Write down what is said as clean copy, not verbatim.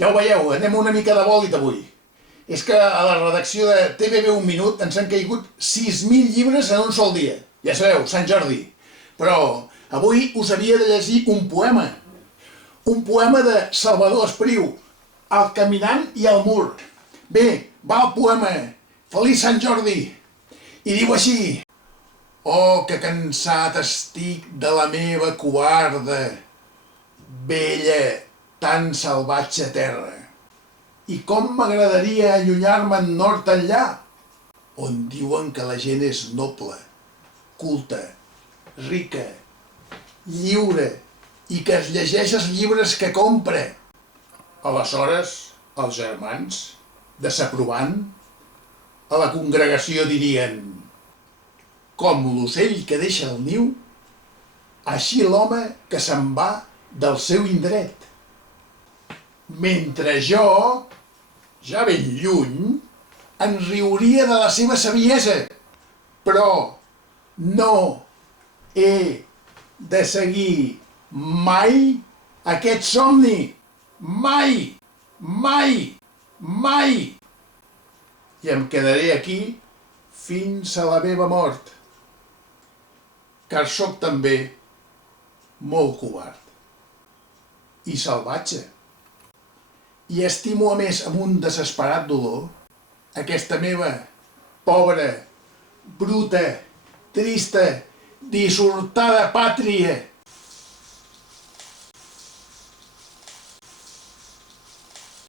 Ja ho veieu, anem una mica de bòlit avui. És que a la redacció de TVB Un Minut ens han caigut 6.000 llibres en un sol dia. Ja sabeu, Sant Jordi. Però avui us havia de llegir un poema. Un poema de Salvador Espriu, El caminant i el mur. Bé, va el poema. Feliç Sant Jordi. I diu així: oh, que cansat estic de la meva covarda, bella, tan salvatge terra. I com m'agradaria allunyar-me en nord enllà, on diuen que la gent és noble, culta, rica, lliure i que es llegeix els llibres que compra. Aleshores, els germans, desaprovant, a la congregació dirien: com l'ocell que deixa el niu, així l'home que se'n va del seu indret. Mentre jo, ja ben lluny, en riuria de la seva saviesa, però no he de seguir mai aquest somni. Mai, mai, mai. I em quedaré aquí fins a la meva mort, car sóc també molt covard i salvatge. I estimo a més amb un desesperat dolor aquesta meva pobra, bruta, trista, dissortada pàtria